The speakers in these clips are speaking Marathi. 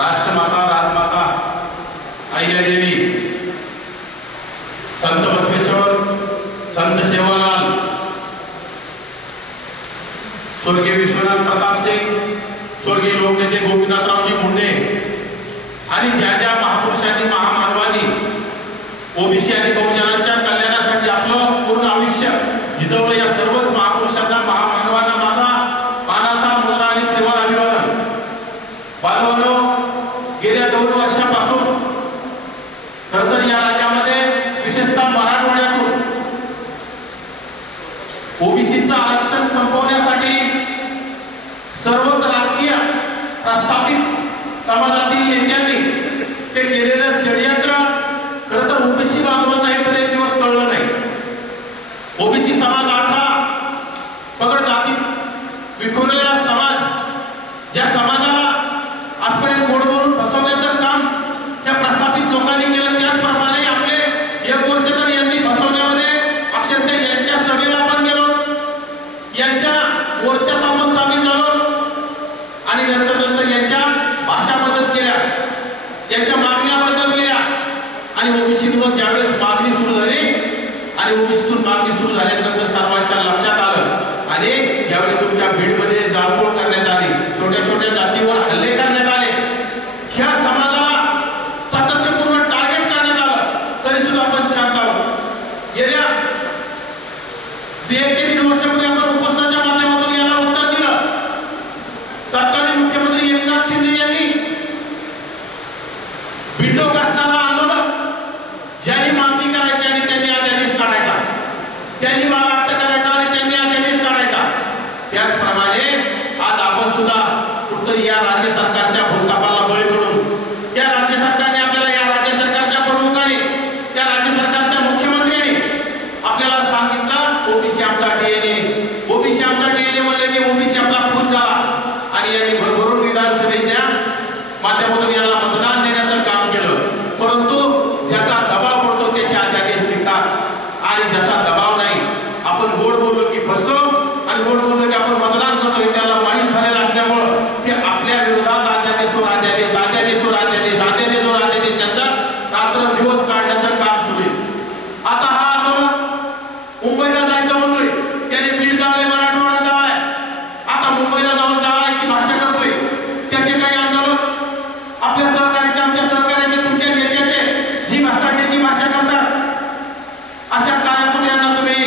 राष्ट्रमाता राजमाता अहिल्यादेवी, संत बसवेश्वर, संत सेवालाल, स्वर्गीय विश्वनाथ प्रताप सिंग, स्वर्गीय लोकनेते गोपीनाथरावजी मुंडे आणि ज्या ज्या महापुरुषांनी महामानवांनी ओबीसी आणि बहुजनांच्या कल्याणासाठी आपलं पूर्ण आयुष्य झिजवलं, या सर्वच महापुरुषांना महामानवांना माझा मानाचा मुजरा आणि त्रिवार अभिवादन. बांधवांनो, गेल्या 2 वर्षापासून खरं तर या राज्यामध्ये विशेषतः मराठवाड्यातून ओबीसीचं आरक्षण संपवण्यासाठी सर्वच राजकीय प्रस्थापित समाजातील नेत्यांनी ते केलेलं षडयंत्र खरं तर ओबीसी बांधवांना हे बरेच दिवस कळलं नाही. ओबीसी समाज 18 पगड जातीत विखुरलेला समाज, ज्या समाजाला आजपर्यंत गोड बोलून फसवण्याचं काम त्या प्रस्थापित लोकांनी केलं, त्याचप्रमाणे आपले 1 वर्ष तर यांनी फसवण्यामध्ये अक्षरशः यांच्या सभेला आपण गेलो, यांच्या मोर्चात आपण सामील झालो आणि नंतर यांच्या भाषा बदल केल्या, यांच्या मागण्या बदल केल्या आणि ओबीसीतून ज्यावेळेस मागणी सुरू झाली आणि ओबीसीतून मागणी सुरू झाल्यानंतर सर्वांच्या लक्षात आलं आणि ज्यावेळी तुमच्या बीडमध्ये जाळपोळ करण्यात आली, छोट्या छोट्या जातीवर हल्ले करण्यात आले, ह्या समाजाला सातत्यपूर्ण टार्गेट करण्यात आलं, तरी सुद्धा आपण शांत आहोत. गेल्या 1 ते 1.5 वर्षापूर्वी आपण उपोषणाच्या माध्यमातून याला उत्तर दिलं. तत्कालीन मुख्यमंत्री एकनाथ शिंदे यांनी विंडो असणारा आंदोलन, ज्यांनी मागणी करायची आणि त्यांनी अध्यादेश काढायचा, त्यांनी माग अट्ट करायचा आणि त्यांनी अध्यादेश काढायचा, त्याचप्रमाणे आज आपण सुद्धा कुठतरी या राज्य सरकारच्या भूलथापाला बळी पडून या राज्य सरकारने आपल्याला, या राज्य सरकारच्या प्रमुखाने, त्या राज्य सरकारच्या मुख्यमंत्र्यांनी आपल्याला सांगितलं ओबीसी आमचा डीएनए, ओबीसी आमचा डीएनए म्हणले की ओबीसी आपला खून झाला आणि यांनी भरभरून विधानसभेच्या माध्यमातून याला मतदान देण्याचं काम केलं. परंतु ज्याचा दबाव पडतो त्याचे अध्यादेश निघतात आणि ज्याचा दबाव नाही, आपण गोड बोललो की फसलो आणि गोड बोललो की आपण मतदान करतो हे त्याला माहीत झालेलं असल्यामुळं ते आपल्या विरोधात अध्यादेशवर अध्यादेश, अध्यादेशवर अध्यादेश, अध्यादेशवर अध्यादेश त्यांचा रात्रंदिवस काढण्याचं काम सुरू आहे. आता हा आंदोलन मुंबईला जायचं म्हणतोय, त्याने बीड जावंय, मराठवाडा जावाय, आता मुंबईला जाऊन जावायची भाषा करतोय. त्याचे काही आंदोलन आपल्या सहकार्याचे, आमच्या सहकार्याचे, तुमच्या नेत्याचे जी भाषाची भाषा करतात, अशा काळ्या कुत्र्यांना तुम्ही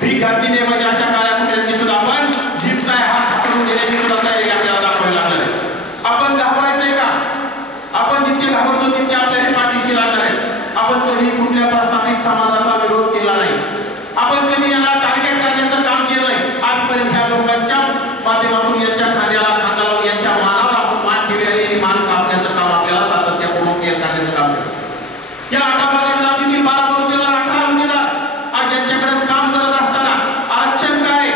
भीक घातली नाही म्हणजे अशा काळ्या कुत्र्यांची सुद्धा आपण जीभ काय हात पकडून घेण्याची सुद्धा तयारी आपल्याला दाखवायला लागणार आहे. आपण घाबरायचंय का? आपण जितके घाबरतो तितके आपल्याला पाठीशी लागणार आहे. आपण कधी कुठल्या प्रस्थापित समाजाचा विरोध केला नाही, आपण कधी यांना टार्गेट करण्याचं काम केलं नाही. आजपर्यंत ह्या लोकांच्या माध्यमातून यांच्या खांद्याला खांदा लावून यांच्या मानावर आपण मान ठेवले आणि मान कापण्याचं काम आपल्याला सातत्यपूर्ण करण्याचं काम केलं. या 18 पगड जातीतील 12 गुन्हेगार, 18 गुन्हेगार आज यांच्याकडेच काम करत असताना आरक्षण काय,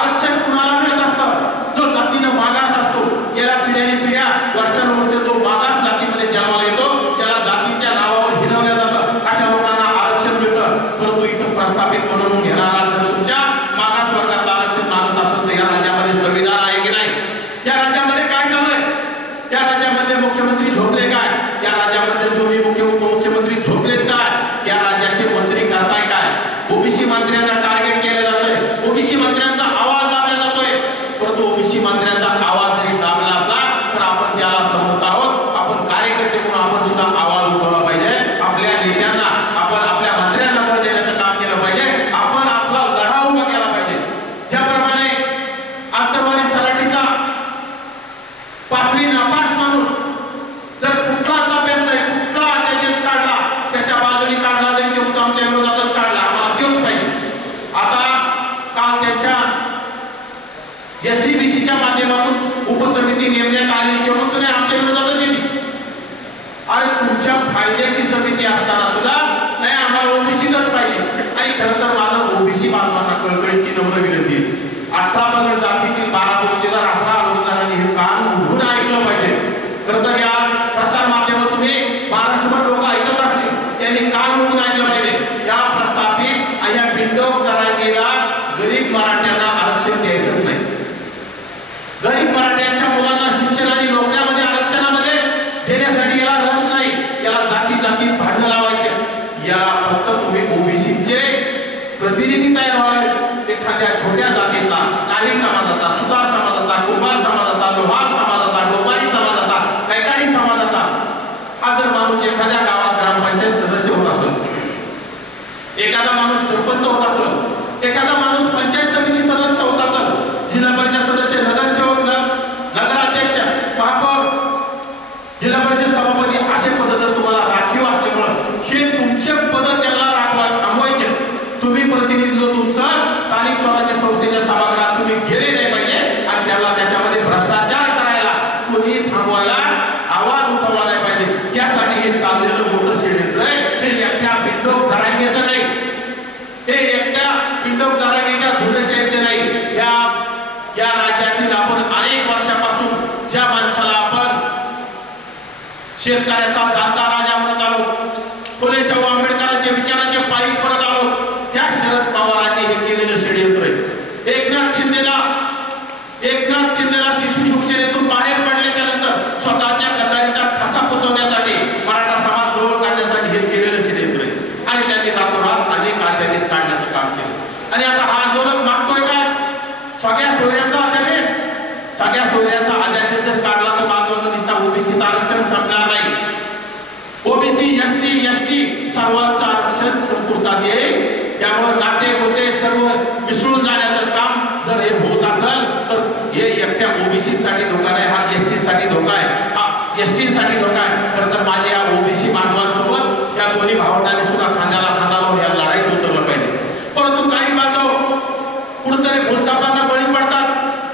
आरक्षण कुणाला मिळत असतं? जो जातीनं मागास असतो, गेल्या पिढ्याने पिढ्या वर्षानुवर्ष जो मागास जातीमध्ये जन्माला येतो, ज्याला जातीच्या नावावर हिणवलं जातं, अशा लोकांना आरक्षण मिळतं. परंतु इथं प्रस्थापित म्हणून घेणारा जर तुमच्या मागास वर्गात आरक्षण मागत असेल तर या राज्यामध्ये संविधान आहे की नाही? या राज्यामध्ये काय चाललंय? या राज्यामधले मुख्यमंत्री झोपले काय? या राज्यामध्ये दोन्ही उपमुख्यमंत्री झोपलेत काय? या राज्याचे मंत्री करताय काय? ओबीसी मंत्र्यांना टार्गेट केलं जातंय, ओबीसी मंत्र्यांचा आवाज दाबला जातोय. परंतु ओबीसी मंत्र्यांचा आवाज जरी दाबला असला तर आपण त्याला समजत आहोत. आपण कार्यकर्ते म्हणून आपण सुद्धा आवाज उठवला पाहिजे. आपल्या नेत्यांना, आपण आपल्या मंत्र्यांना बळ देण्याचं काम केलं पाहिजे. आपण आपला लढा उभा केला पाहिजे. ज्याप्रमाणे आंतरवाली सराटीचा 5वी नापास माणूस जर कुठलाच अभ्यास नाही, कुठला अध्यादेश काढला, त्याच्या बाजूने काढला तरी ते आमच्या विरोधातच काढला, आम्हाला तोच पाहिजे. आता काल त्यांच्या एससीबीसीच्या माध्यमातून उपसमिती नेमण्यात आली, तेव्हा तुम्ही आमच्या विरोधातच येते. अरे तुमच्या फायद्याची समिती असताना सुद्धा नाही, आम्हाला ओबीसीतच पाहिजे. आणि खरं तर माझं ओबीसी बांधवांना कळकळीची नम्र विनंती आहे, 18 पगड जातीतील 12 गुन्हेगार, 18 गुन्हेगारांनी हे काम उघडून ऐकलं पाहिजे. खरं तर आज प्रसार माध्यम तुम्ही महाराष्ट्रभर लोक ऐकत असतील, त्यांनी कान उघडून ऐकलं पाहिजे. या प्रस्थापित या बिंडोक जरांगीला गरीब मराठ्यांना आरक्षण द्यायचंच नाही. गरीब मराठ्यांच्या मुलांना शिक्षण आणि नोकऱ्यामध्ये आरक्षणामध्ये प्रतिनिधी तयार व्हावे एखाद्या छोट्या जातीचा, नावी समाजाचा, सुतार समाजाचा, कुंभार समाजाचा, लोहार समाजाचा, डोंबारी समाजाचा, कैकाडी समाजाचा हा जर माणूस एखाद्या गावात ग्रामपंचायत सदस्य होत असेल, एखादा माणूस सरपंच होत असेल, एखादा माणूस पंचायत समिती सदस्य होत असेल, जिल्हा परिषद सदस्य, नगरसेवक, नगराध्यक्ष, महापौर, जिल्हा परिषद सभापती असे पद जर तुम्हाला राखीव असल्यामुळे हे तुमचे पद त्यांना थांबवायचे. तुम्ही प्रतिनिधित्व तुमचं स्थानिक स्वराज्य संस्थेच्या सभागृहात तुम्ही गेले नाही पाहिजे आणि त्याला त्याच्यामध्ये भ्रष्टाचार करायला कोणी थांबवायला आवाज उठवला नाही पाहिजे. यासाठी हे चाललेलं मोठं षडयंत्र आहे. हे एकट्या बिंडोक जरांगेचं नाही, हे एकट्या बिंडोक जरांगेच्या झुंडशाहीचं नाही. या राज्यातील आपण अनेक वर्षापासून ज्या माणसाला आपण शेतकऱ्याचा जाणता राजा म्हणत आलो, फुले शाहू आंबेडकरांच्या विचारांचे पायी पडत आलो, त्या शरद पवारांनी हे केलेलं षडयंत्र आहे. एकनाथ शिंदेला शिशु शिवसेनेतून बाहेर पडल्याच्या नंतर स्वतःच्या गद्दारीचा ठसा पुसवण्यासाठी, मराठा समाज जवळ काढण्यासाठी हे केलेलं षडयंत्र आहे. आणि त्यांनी रातोरात अनेक अध्यादेश काढण्याचं काम केलं. आणि आता हा आंदोलक मागतोय काय? सगळ्या सोयऱ्यांचा अध्यादेश. सगळ्या सोयऱ्यांचा अध्यादेश जर काढला तर मागवलं नुसता ओबीसीचं आरक्षण संपणार नाही. ओबीसी, एससी, एसटी सर्वांचं आरक्षण संपुष्टात येईल. त्यामुळे नाते गोते सर्व मिसळून जाण्याचं काम जर हे होत असेल तर हे एकट्या ओबीसीसाठी धोका नाही, हा एससीसाठी धोका आहे, हा एसटीसाठी धोका आहे. खरं तर माझ्या या ओबीसी बांधवांसोबत या दोन्ही भावंडांनी सुद्धा खांद्याला खांदा लावून या लढाईत उतरलं पाहिजे. परंतु काही बांधव कुठेतरी भूलतापांना बळी पडतात,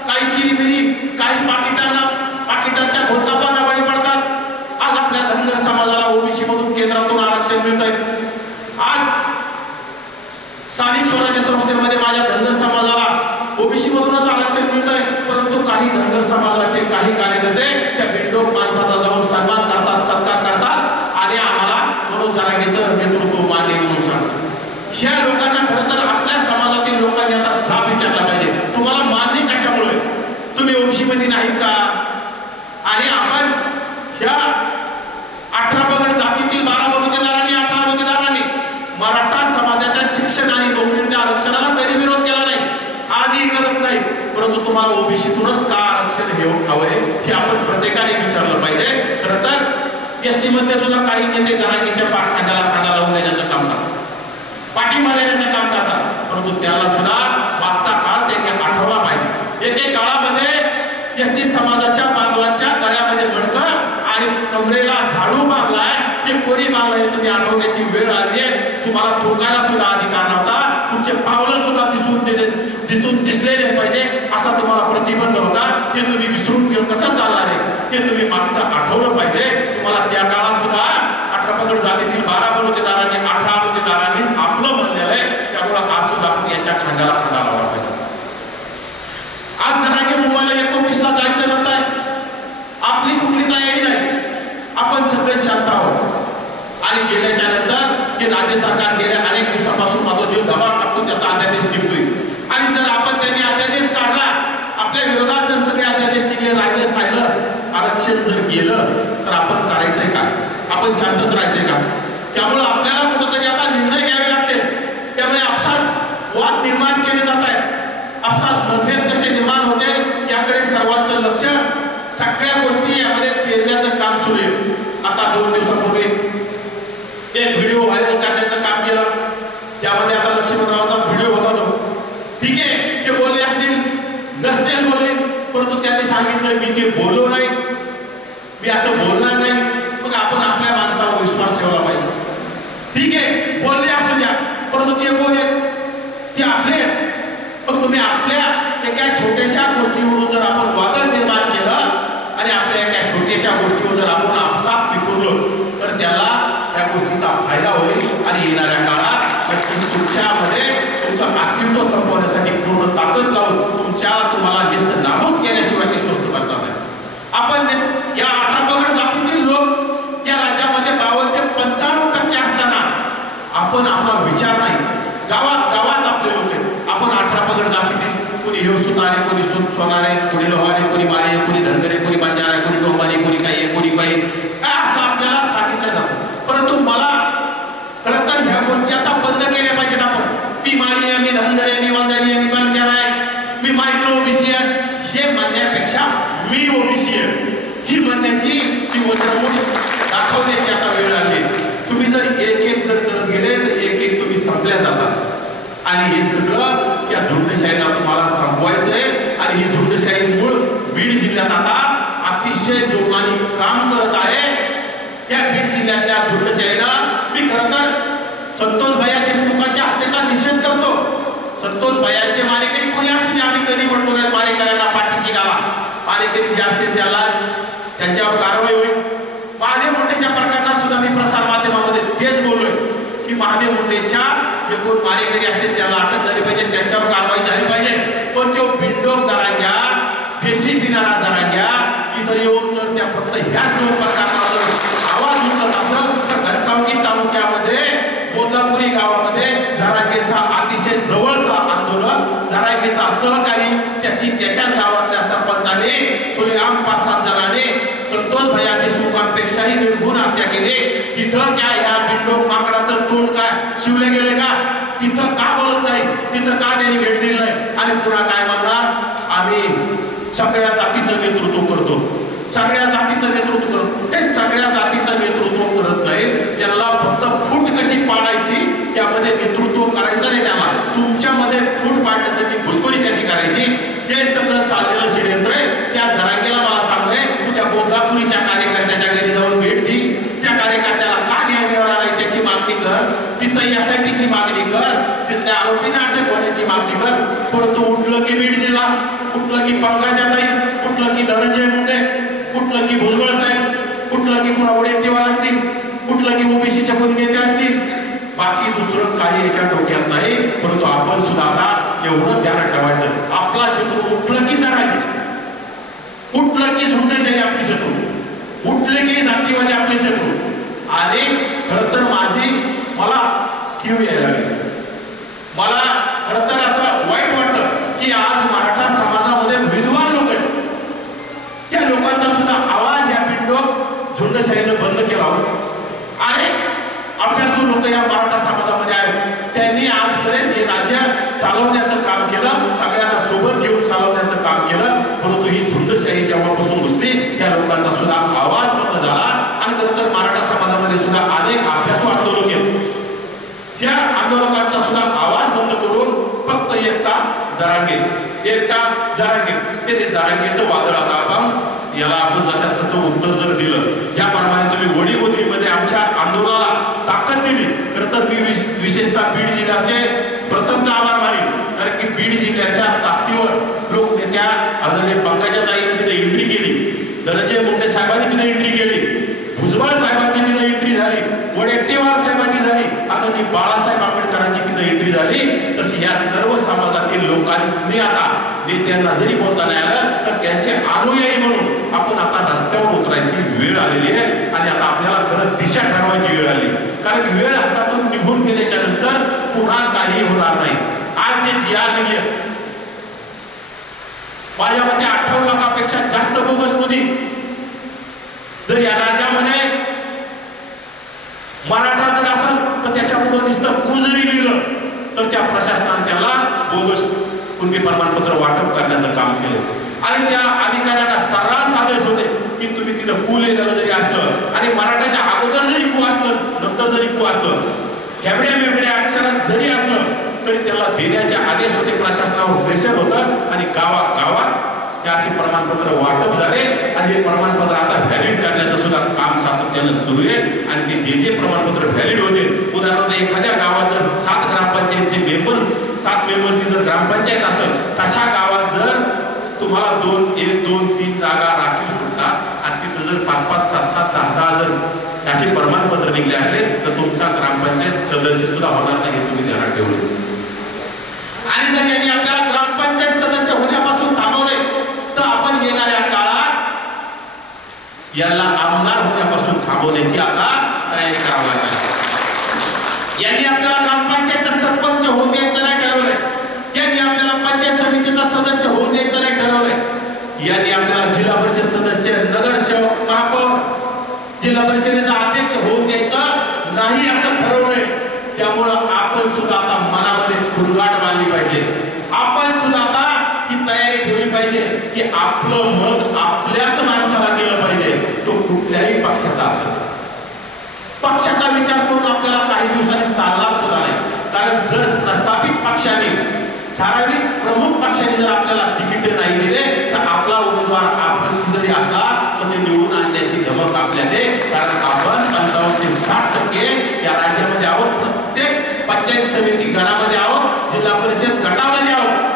काही चिरीमिरी, काही पाकिटांच्या भूलतापांना बळी पडतात. आज आपल्या धनगर समाजाला ओबीसी मधून केंद्रातून आरक्षण मिळत आहे. आज स्थानिक स्वराज्य संस्थेमध्ये माझ्या धनगर समाजाला ओबीसी मधूनच आरक्षण मिळत आहे. परंतु काही धनगर समाजाचे काही कार्यकर्ते त्या बिंडोक माणसाचा जाऊन सन्मान करतात, सत्कार करतात आणि आम्हाला मनोज जरांगेचं नेतृत्व मान्य म्हणून सांगतात. ह्या लोकांना खरं तर आपल्या समाजातील लोकांनी आता जाब विचारला पाहिजे, तुम्हाला मान्य कशामुळे? तुम्ही ओबीसी मध्ये नाहीत का? आणि आपण ह्या 18 पगड जातीतील 12 बलुतेदारांनी, 18 बलुतेदारांनी मराठा समाजाच्या शिक्षण आणि नोकरीच्या आरक्षणाला कधी विरोध केला नाही, आजही करत नाही. परंतु तुम्हाला ओबीसीतूनच का आरक्षण हे हवंय हे आपण प्रत्येकाने विचारलं पाहिजे. खरं तर एसटी मध्ये सुद्धा काही नेते जरांगेच्या खांद्याला खांदा लावून देण्याचं काम करतात, पाठिंबा देण्याचं काम करतात. परंतु त्याला सुद्धा मागचा काळ त्यांनी आठवला पाहिजे. एके काळामध्ये एसटी समाजाच्या बांधवांच्या गळ्यामध्ये मडकं आणि कमरेला झाडू बांधलाय, ते कोणी बांधलाय तुम्ही आठवण्याची वेळ आली आहे. तुम्हाला थुंकायला सुद्धा अधिकार नव्हता, तुमचे पावलं सुद्धा दिसले नाही पाहिजे असा तुम्हाला प्रतिबंध होता. ते तुम्ही विसरून घेऊन कसं चालणार आहे ते तुम्ही मागचं आठवलं पाहिजे. तुम्हाला त्या काळात सुद्धा 18 पगड जातीतील 12 बलुतेदारांनी, 18 बलुतेदारांनीच आपलं म्हणलेलं आहे. त्यामुळे आज सुद्धा आपण याच्या खांद्याला खांदा लावला पाहिजे. आज जरांगे मुंबईला 19ला जायचं म्हणताय, आपली कुठली तयारी नाही, आपण सगळे शांत आहोत. आणि गेल्याच्या नंतर हे राज्य सरकार गेल्या अनेक दिवसापासून माझा जीव दबाव टाकतो, त्याचा अध्यादेश निघतोय. आणि जर आपण त्यांनी अध्यादेश काढला, आपल्या विरोधात जर सगळे अध्यादेश निघले, राहिलं आरक्षण जर गेलं तर आपण करायचंय का? आपण शांतच राहायचंय का? त्यामुळे आपल्याला कुठेतरी आता निर्णय घ्यावे लागते. त्यामुळे आपसात वाद निर्माण केले जात आहेत, आपसात मतभेद कसे निर्माण होते याकडे सर्वांचं लक्ष, सगळ्या गोष्टी यामध्ये पेरण्याचं काम सुरू आहे. आता 2 दिवसापूर्वी एक व्हिडिओ व्हायरल करण्याचं काम केलं, ज्यामध्ये आता लक्ष्मणरावचा व्हिडिओ होता तो. ठीक आहे, ते बोलले असतील, नसतील बोलले, परंतु त्यांनी सांगितलं मी ते बोललो नाही, मी असं बोलणार नाही. मग आपण आपल्या माणसावर विश्वास ठेवला पाहिजे. ठीक आहे, बोलले असू द्या, परंतु ते कोण आहेत? ते आपले आहेत. पण तुम्ही आपल्या एका छोट्याशा गोष्टीवरून जर आपण वादळ निर्माण केलं आणि आपल्या एका छोट्याशा गोष्टीवर जर आपण आपसात विखुरलो तर त्याला त्या गोष्टीचा फायदा होईल. आणि येणाऱ्या काळात तुमच्यामध्ये तुमचं अस्तित्व संपवण्यासाठी पूर्ण ताकद लावून तुम्हाला निस्त नाबूद केल्याशिवाय ते स्वस्त करतात नाही. आपण या 18 पगड जातीतील लोक या राज्यामध्ये 52 ते 95% असताना आपण आपला विचार नाही, गावात आपले लोक आहेत. आपण 18 पगड जातीतील कोणी हे सुतारे, कोणी सोनारे, कोणी लोहारे, कोणी माळे, कोणी धनगरे, कोणी बंजारे, कोणी डोंबारी, कोणी काही कोणी काही असं आपल्याला सांगितलं जातं. परंतु मला खरं तर ह्या गोष्टी आता बंद केल्या पाहिजेत. आपण मी माळी आहे, मी ही म्हणण्याची ती वज्रमूठ दाखवण्याची आता वेळ आली. तुम्ही जर एक एक जर करत गेले तर एक एक तुम्ही संपल्या जातात. आणि हे सगळं त्या झुंडशाहीला तुम्हाला संपवायचंय. आणि ही झुंडशाही मूळ बीड जिल्ह्यात आता अतिशय जोमाने काम करत आहे. त्या बीड जिल्ह्यातल्या झुंडशाहीनं मी खरं तर संतोष भैया देशमुखांच्या हत्येचा निषेध करतो. संतोष भैयांचे मारेकरी कोणी असू दे, आम्ही कधी म्हटलो नाही मारेकऱ्यांना पाठीशी घाला. मारेकरी जे असतील त्याला त्यांच्यावर कारवाई होईल. महादेव मुंडेच्या प्रकरणात सुद्धा मी प्रसार माध्यमामध्ये तेच बोललोय की महादेव मुंडेच्या जे कोण मारेकरी असतील त्याला अटक झाली पाहिजे, त्यांच्यावर कारवाई झाली पाहिजे. पण तो बिंडोक जरा घ्या, देशी पिणारा जरा घ्या, इथं येऊन जर त्या फक्त ह्याच दोन प्रकारावर आवाज उठत असेल तर घनसावंगी तालुक्यामध्ये बोदलापुरी गावामध्ये झरांगेचा अतिशय जवळचा आंदोलन, झरांगेचा सहकारी त्याच्याच गावातल्या सरपंचाने खुलेआम 5-7 जणांनी संतोष भैया देशमुखांपेक्षाही निर्गुण हत्या केली. तिथं क्या ह्या बिंडोक माकडाचं तोंड काय शिवले गेले का? तिथं का बोलत नाही? तिथं का त्यांनी भेट दिली नाही? आणि पुन्हा काय म्हणणार, आम्ही सगळ्या जातीचं नेतृत्व करतो, सगळ्या जातीचं नेतृत्व करतो. हे सगळ्या जातीचं नेतृत्व करत नाही, त्याला फक्त फूट कशी पाडायची त्यामध्ये नेतृत्व करायचं नाही. त्याला तुमच्यामध्ये फूट पाडण्यासाठी घुसखोरी कशी करायची हे सगळं चाललेलं षडयंत्र आहे. त्या झरांगेला मला सांगलंय तू त्या बोधलापुरीच्या कार्यकर्त्याच्या घरी जाऊन भेट दी, त्या कार्यकर्त्याला का न्याय मिळाला नाही त्याची मागणी कर, तिथं एसआयटीची मागणी कर, तिथल्या आरोपींना अटक होण्याची मागणी कर. परंतु उठलं की बीड जिल्हा, उठलं की पंकजाताई, उठलं की धनंजय मुंडे, उठलं की भुजबळ साहेब, उठलं की पुन्हा वडेट्टीवार असतील, उठलं की ओबीसीच्या कोणी नेते असतील. बाकी दुसरं काही याच्या डोक्यात नाही. परंतु आपण सुद्धा आता एवढं ध्यान ठेवायचं, आपला शत्रू उठलं की जरांगे, उठलं की झुंडशाही आपली शत्रू, उठले की जातीवादी आपले शत्रू. आणि खरं तर मला किव यायला लागली. मला खरं तर असं वाईट वाटतं की आज मराठा समाजामध्ये विद्वान लोक आहेत, त्या लोकांचा सुद्धा आवाज या बिंडोक झुंडशाहीनं बंद केला. आणि अभ्यासू लोक या मराठा समाजामध्ये आहेत, त्यांनी आजपर्यंत हे राज्य चालवण्याचं काम केलं, सगळ्यांना सोबत घेऊन चालवण्याचं काम केलं. परंतु ही झुंडशाही जेव्हापासून घुसली त्या लोकांचा सुद्धा आवाज बंद झाला. आणि खरं तर मराठा समाजामध्ये सुद्धा अनेक अभ्यासू आंदोलक आहेत, त्या आंदोलकांचा सुद्धा आवाज बंद करून फक्त एकटा जरांगे ते जरांगेचं वादळ. आता आपण याला आपण जशा तसं उत्तर जर दिलं, ज्याप्रमाणे तुम्ही वडीगोद्रीमध्ये आमच्या आंदोलनाला ताकद दिली, खरं तर मी विशेषतः बीड जिल्ह्याचे प्रथमचा आभार मानेन. कारण की बीड जिल्ह्याच्या ताकदीवर लोक नेत्या आदरणीय पंकजाताईने तिथे एंट्री केली, धनंजय मुंडे साहेबांनी तिथे एंट्री केली, भुजबळ साहेबांची तिथे एंट्री झाली, वडेट्टीवार साहेबांची झाली, आदरणीय बाळासाहेब आंबेडकरांची तिथे एंट्री झाली. तशी या सर्व समाजातील लोकांनी तुम्ही आता नेत्यांना जरी बोलता नाही आलं तर त्यांचे अनुयायी म्हणून आपण आता रस्त्यावर उतरायची वेळ आलेली आहे. आणि आता आपल्याला खरं दिशा ठरवायची वेळ आली. कारण वेळ हातातून निघून गेल्याच्या नंतर पुन्हा काही होणार नाही. आज जे जी आर निघले, माझ्या मते 18 लाखापेक्षा जास्त बोगस मोदी. जर या राज्यामध्ये मराठा जर असेल तर त्याच्यापुढे नुसतं कुजरी लिहिलं तर त्या प्रशासनाने त्याला बोगस कुणबी प्रमाणपत्र वाटप करण्याचं काम केलं. आणि त्या अधिकाऱ्यांना सर्रास आदेश होते की तुम्ही तिथं कू लिहिलेलं जरी असलं आणि मराठाच्या अगोदर जरी कू असलं, नंतर जरी कू असलं, एवढ्या वेगळ्या अक्षरात जरी असलं तरी त्याला देण्याचे आदेश होते. प्रशासनावर प्रेशर होतं आणि गावागावात हे असे प्रमाणपत्र वाटप झाले. आणि हे प्रमाणपत्र आता व्हॅलिड करण्याचं सुद्धा काम सातत्यानं सुरू आहे. आणि ते जे प्रमाणपत्र व्हॅलिड होते, उदाहरणार्थ एखाद्या गावात जर 7 ग्रामपंचायतचे मेंबर, 7 मेंबरची जर ग्रामपंचायत असेल, तशा गावात जर तुम्हाला 1, 2, 3 जागा राखीव सुटतात आणि तिथं जर 5, 7, 10 जर असे प्रमाणपत्र निघले असले तर तुमचा ग्रामपंचायत सदस्य सुद्धा होणार नाही, हे तुम्ही ध्यानात ठेवले. आणि जर यांनी आपल्याला ग्रामपंचायत सदस्य होण्यापासून थांबवले तर आपण येणाऱ्या काळात याला आमदार होण्यापासून थांबवण्याची आता तयारी करावी लागेल. यांनी आपल्याला ग्रामपंचायतचा सरपंच होऊन द्यायचं नाही ठरवलंय, यांनी आपल्याला पंचायत समितीचा सदस्य होऊन द्यायचं नाही ठरवलंय, यांनी आपल्याला जिल्हा परिषद सदस्य, नगरसेवक, महापौर, जिल्हा परिषदेचा अध्यक्ष होऊन द्यायचं नाही असं ठरवलंय. त्यामुळं आपण सुद्धा आता मनामध्ये खुणगाट बांधली पाहिजे. आपण सुद्धा आता ही तयारी ठेवली पाहिजे की आपलं मत आपल्याच माणसाला केलं पाहिजे. पक्षाचा विचार करून आपल्याला काही दिवसांनी चालणार सुद्धा नाही. कारण जर प्रस्थापित पक्षाने, ठराविक प्रमुख पक्षाने जर आपल्याला तिकीट नाही दिले तर आपला उमेदवार अपक्ष जरी असला तर ते निवडून आणण्याची धमक आपल्याला, कारण आपण 55 ते 60% या राज्यामध्ये आहोत. प्रत्येक पंचायत समिती गणामध्ये आहोत, जिल्हा परिषद गटामध्ये आहोत.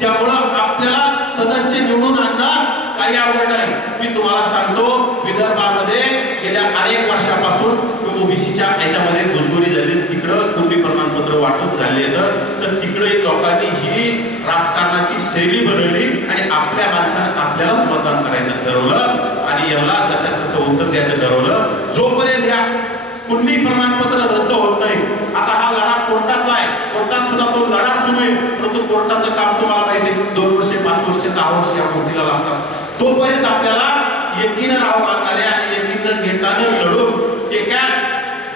त्यामुळं आपल्याला सदस्य निवडून आणणं काही अवघड नाही. मी तुम्हाला सांगतो, विदर्भामध्ये गेल्या अनेक वर्षापासून ओबीसीच्या याच्यामध्ये घुसखोरी झाली, तिकडं कुणबी प्रमाणपत्र वाटप झाले, तर तिकडे लोकांनी ही राजकारणाची शैली बदलली आणि आपल्या माणसानं आपल्यालाच मतदान करायचं ठरवलं आणि याला जशा तसं उत्तर द्यायचं ठरवलं. जोपर्यंत या कुणबी प्रमाणपत्र रद्द होत नाही, आता हा लढा कोर्टातला आहे, कोर्टात सुद्धा तो लढा सुरू आहे, परंतु कोर्टाचं काम तुम्हाला माहिती आहे 2 वर्ष 5 वर्ष 10 वर्ष या गोष्टीला लागतात. तोपर्यंत आपल्याला एकीनं राहावं लागणार आहे आणि एकीनं नेटानं लढून एका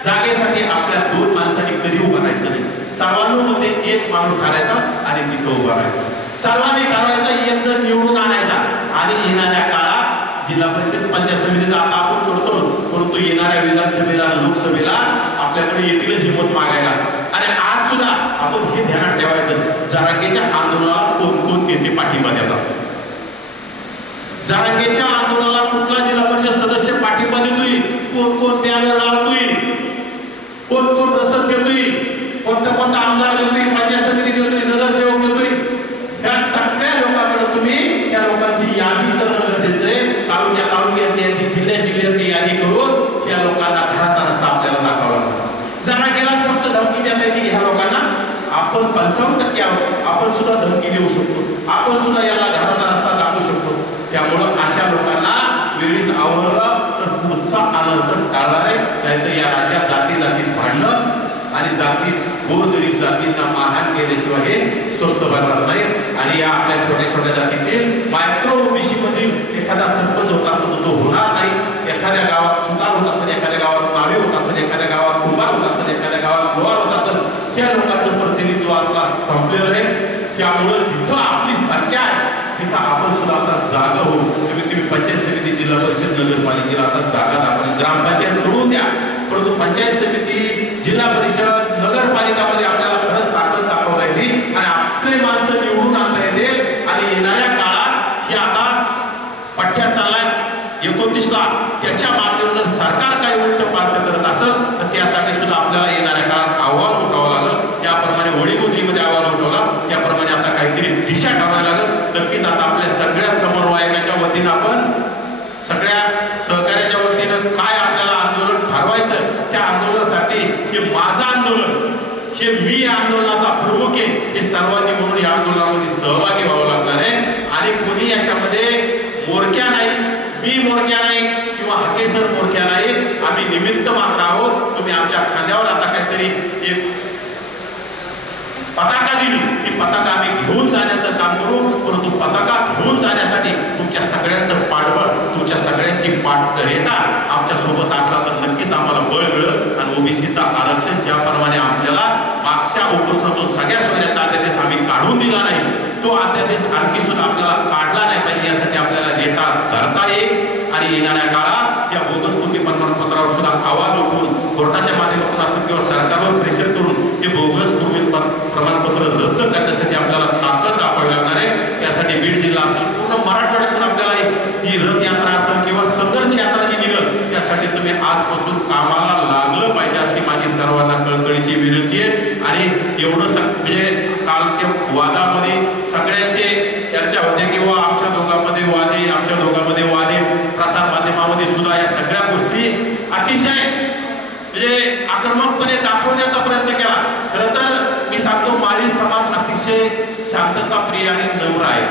जागेसाठी आपल्या 2 माणसांनी कधी उभं राहायचं नाही. सर्वांमध्ये एक माणूस ठरायचा आणि तिथं उभा राहायचा. सर्वांनी ठरवायचा, एक जण निवडून आणायचा आणि येणाऱ्या काळात जिल्हा परिषद पंचायत समितीचा आता आपण करतो, परंतु येणाऱ्या विधानसभेला लोकसभेला आपल्याकडे येतीलच हिंमत मागायला. आणि आज सुद्धा आपण हे ध्यानात ठेवायचं, जरांगेच्या आंदोलनाला कोण कोण नेते पाठिंबा देतात. जरांगेच्या आंदोलनाला कुठला जिल्हा परिषद सदस्य पाठिंबा देतोय, कोण कोण बॅनर लावतोय, कोण कोण रसद देतोय, कोणता आमदार देतोय, पंचायत समिती देतोय, नगरसेवक देतोय, या सगळ्या लोकांकडे तुम्ही त्या लोकांची यादी करणं गरजेचं आहे. तालुक्यातली जिल्ह्यातली यादी करून या लोकांना घराचा रस्ता आपल्याला दाखवावा लागतो. जरांगेलाच फक्त धमकी देता येते की ह्या लोकांना आपण 55% आहोत, आपण सुद्धा धमकी देऊ शकतो, आपण सुद्धा याला घराचा रस्ता दाखवू शकतो. त्यामुळं अशा लोकांना वेळीच आवडलं तर पुढचा अनर्थ टाळणार आहे. नाहीतर या राज्यात जातीत भांडणं आणि गोरगरीब जातींना मारहाण केल्याशिवाय हे स्वस्त बनणार नाही. आणि या आपल्या छोट्या छोट्या जातीतील मायक्रो ओबीसी मधील एखादा सरपंच होत असेल तो होणार नाही. एखाद्या गावात सुतार होत असेल, एखाद्या गावात नावे होत असेल, एखाद्या गावात कुंभार होत असेल, एखाद्या गावात लोहार होत असेल, त्या लोकांचं प्रतिनिधित्व आपला संपलेलं आहे. त्यामुळं जिथं आपली संख्या आहे तिथं आपण सुद्धा आता जागा होऊ. तुम्ही पंचायत समिती, जिल्हा परिषद, नगरपालिकेला आता जागा दाखवली. ग्रामपंचायत सोडून द्या, परंतु पंचायत समिती, जिल्हा परिषद, नगरपालिकामध्ये आपल्याला खरंच ताकद दाखवता येईल आणि आपले माणसं निवडून आणता येतील. आणि येणाऱ्या काळात ही आता पठ्ठ्या चाललाय 29ला, त्याच्या मागणीवर जर सरकार काही उलट पालट करत असेल तर त्यासाठी सुद्धा आपल्याला येणाऱ्या काळात आव्हान उठवावं लागेल. ज्याप्रमाणे वडीगोत्रीमध्ये आव्हान उठवला त्याप्रमाणे आता काहीतरी दिशा ठरवायला लागेल. नक्कीच आता आपल्या सगळ्या समन्वयकाच्या वतीनं, आपण सगळ्या सहकार्याच्या वतीनं काय आपल्याला आंदोलन ठरवायचं, त्या आंदोलनासाठी हे माझं आंदोलन, हे मी या आंदोलनाचा प्रमुख आहे, हे सर्वांनी म्हणून या आंदोलनामध्ये सहभागी व्हावं लागणार आहे. आणि कोणी याच्यामध्ये मोरक्या नाही, मी मोरक्या नाही किंवा हकेसर मोरक्या नाही, आम्ही निमित्त मात्र आहोत. तुम्ही आमच्या खांद्यावर आता काहीतरी एक पताका दिली, ती पताका आम्ही घेऊन जाण्याचं काम करू. परंतु पताका घेऊन जाण्यासाठी तुमच्या सगळ्यांचं पाठबळ, तुमच्या सगळ्यांची पाठरेटा आमच्या सोबत असला तर नक्कीच आम्हाला बळ मिळेल. आणि ओबीसीचं आरक्षण ज्याप्रमाणे आपल्याला मागच्या उपोषणातून सगळ्या सोन्याचा अध्यादेश आम्ही काढून दिला नाही, तो अध्यादेश आणखी सुद्धा आपल्याला काढला नाही पाहिजे, यासाठी आपल्याला रेटा धरता येईल. आणि येणाऱ्या काळात त्या बोगस कुणबी प्रमाणपत्रावर सुद्धा आवाज उठवून कोर्टाच्या माध्यमातून असेल किंवा सरकारवर प्रेशर करून हे बोगस कुणबी प्रमाणपत्र रद्द करण्यासाठी आपल्याला ताकद दाखवावी लागणार आहे. त्यासाठी बीड जिल्हा असेल, पूर्ण मराठवाड्यातून आपल्याला जी रथयात्रा असेल किंवा संघर्ष यात्रा जी निघेल, त्यासाठी तुम्ही आजपासून कामाला लागलं पाहिजे अशी माझी सर्वांना कळकळीची विनंती आहे. आणि एवढं म्हणजे कालच्या वादामध्ये सगळ्यांचे चर्चा होते किंवा आमच्या दोघांमध्ये वादे, आमच्या दोघांमध्ये वादे, प्रसार माध्यमामध्ये सुद्धा या सगळ्या गोष्टी अतिशय म्हणजे आक्रमकपणे दाखवण्याचा प्रयत्न केला. खरं तर मी सांगतो, माळी समाज अतिशय शांतताप्रिय आणि नम्र आहे.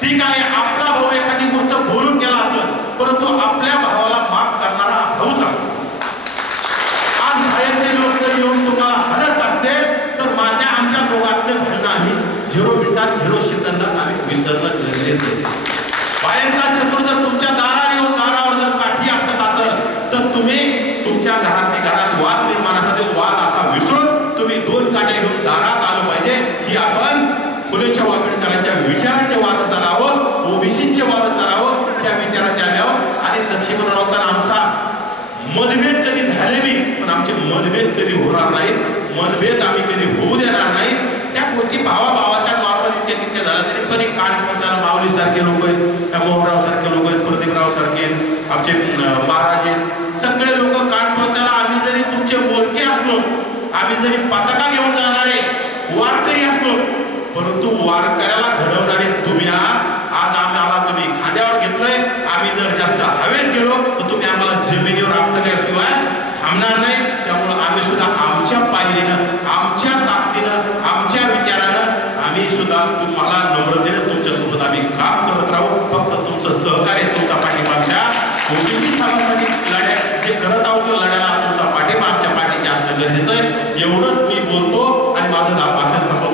ठीक आहे, आपला भाऊ एखादी गोष्ट बोलून गेला असेल, परंतु आपल्या भावाला माफ करणारा भाऊच असतो. आज बाहेरचे लोक जर येऊन तुम्हाला हरत असते तर माझ्या आमच्या दोघांतले भांडण आम्ही 0 मिनिटात 0 सेकंदात आम्ही विसरणं गरजेचं आहे. बाहेरचा शत्रू जर तुमच्या दारावर जर काठी आपटत असेल तर तुम्ही तुमच्या घरात वाद निर्माण होते, वाद असा विसरून तुम्ही 2 काठ्या घेऊन दारात आलं पाहिजे. ही आपण फुलेशाह आंबेडकरांच्या विचारांचे वारसदार आहोत, ओबीसीचे वारसदार आहोत, त्या विचाराचे आम्ही आहोत. आणि लक्ष्मणरावचा आमचा मतभेद कधी झाले बी पण आमचे मतभेद कधी होणार नाहीत, मतभेद आम्ही कधी होऊ देणार नाही. त्या गोष्टी भावाभावाच्या नॉर्मल इतक्या तितक्या झाल्या तरी पण एक कान पोचायला माऊली सारखे लोक आहेत, त्या मोहनराव सारखे लोक आहेत, प्रदीपराव सारखे आमचे महाराज आहेत, सगळे लोक कान पोचायला. आम्ही जरी तुमचे मोरके असलो, आम्ही जरी पताका घेऊन जाणारे वारकरी असलो, परंतु वारकऱ्याला घडवणारे तुम्ही आज आम्हाला तुम्ही खांद्यावर घेतलंय. आम्ही जर जास्त हवेत गेलो तर तुम्ही आम्हाला जमिनीवर आपल्याशिवाय थांबणार नाही. त्यामुळं आम्ही सुद्धा आमच्या पायरीनं, आमच्या ताकदीनं, आमच्या विचारानं आम्ही सुद्धा तुम्हाला नम्रतेनं तुमच्यासोबत आम्ही काम करत राहू. फक्त तुमचं सहकार्य, तुमचा पाठिंबाच्या कोणतीही कामासाठी लढ्या जे करत आहोत लढ्याला तुमचा पाठिंबा आमच्या पाठीशी असणं गरजेचं आहे. एवढंच मी बोलतो आणि माझं भाषण संपवतो.